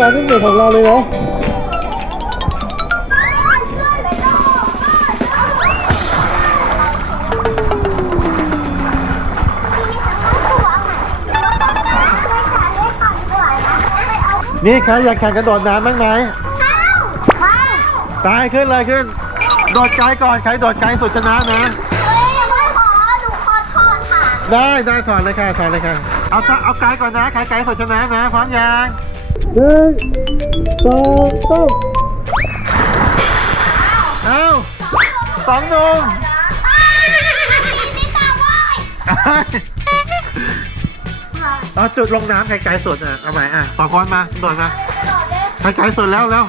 ปลาที่เหนื่อยของเราเลยนะนี่ใครอยากแข่งกระโดดน้ำบ้างไหมตายขึ้นเลยขึ้น โดดไกลก่อนใครโดดไกลสุดชนะนะ ได้ได้ถอนเลยค่ะถอนเลยค่ะ เอาตะเอาไกลก่อนนะใครไกลสุดชนะนะพร้อมยัง หนึ่งสองสามเอาสองหนุ่มเอาจุดลงน้ำใครไกลสุดอะเอาใหม่อะสองคนมาโดดมาใครไกลสุดแล้วแล้ว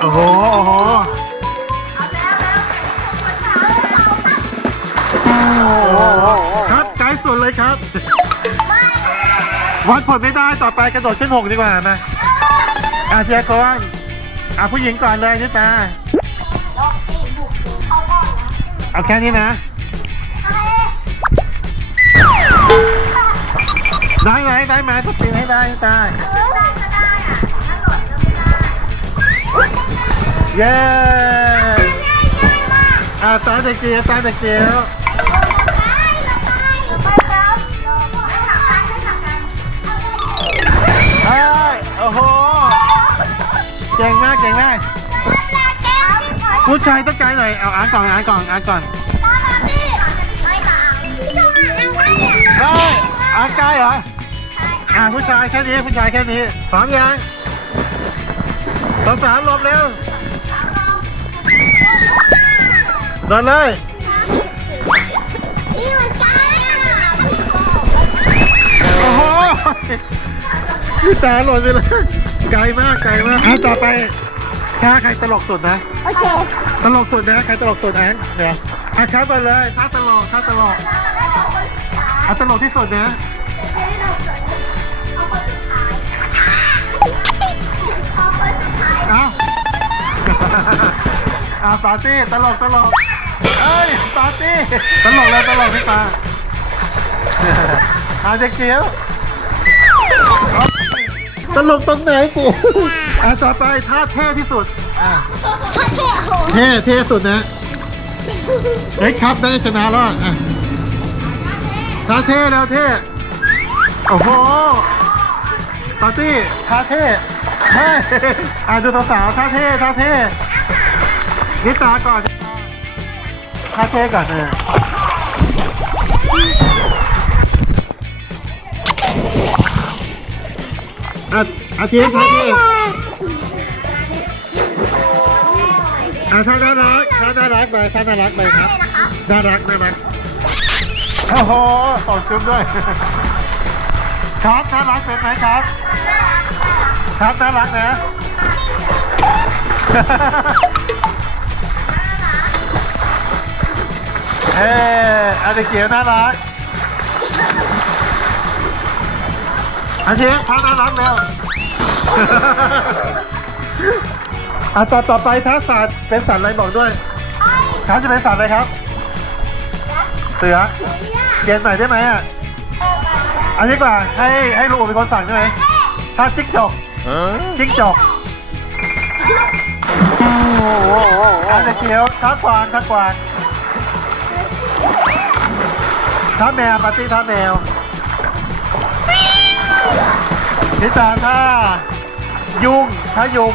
โอ้โหโอ้โห วัดผลไม่ได้ต่อไปกระโดดขึ้นหกดีกว่ามาอาเชียร์กอนอะผู้หญิงก่อนเลยนี่ตาเอาแค่นี้นะ ได้ไหมได้ไหมสปีนให้ได้ให้ได้เย้อะตาเด็กเกียวตาเด็กเกียว ก่งมากเก่งมากผู้ชายต้องไกลหน่อยเอาอ่านก่อนอ่านก่อนอ่านก่อนเฮ้ยอ่านไกลเหรออ่าผู้ชายแค่นี้ผู้ชายแค่นี้พร้อมยังสองสามหลบเร็วเดินเลยโอ้โหนี่ตาหล่นไปเลย ไกลมากไกลมากอะต่อไปถ้าใครตลกสุดนะ โอเคตลกสุดนะใครตลกสุดแอนเดี๋ยวอะครับไปเลยถ้าตลกถ้าตลกอะตลกที่สุดนะเอ้าอะปาร์ตี้ตลกตลกเอ้ยปาร์ตี้ตลกแล้วตลกพี่ตาอาเด็กเกียว ตลกตรงไหนกูอะต่อไปท่าเท่ที่สุดอะถ้าเท่โหเท่เท่สุดนะเฮ้ยครับได้ชนะแล้วอะอะท่าเท่แล้วเท่โอ้โหปาร์ตี้ท่าเท่เฮ้ยอะดูสาวๆท่าเท่ท่าเท่นิตาก่อนท่าเท่ก่อนเลย อะอาทิตย์อาท่าเท่อะถ้าน่ารักถ้าน่ารักไปถ้าน่ารักไปครับน่ารักน่ารักโอ้โหสอนจุ๊บด้วย ครับน่ารักเป็นไหมครับ ครับน่ารักนะเอออันเขียวน่ารัก อันเชียท่าน่ารักแล้วอะต่อต่อไปถ้าสัตว์เป็นสัตว์อะไรบอกด้วยช้างจะเป็นสัตว์อะไรครับ เสือเปลี่ยนใหม่ได้ไหมอะอันนี้กว่าให้ให้ลุงเป็นคนสั่งได้ไหมถ้าจิ้งจกจิ้งจกอันจะเขียวท้ากวางท้ากวางท้าแมวปาร์ตี้ท้าแมว นิตาถ้ายุ่งถ้ายุ่ง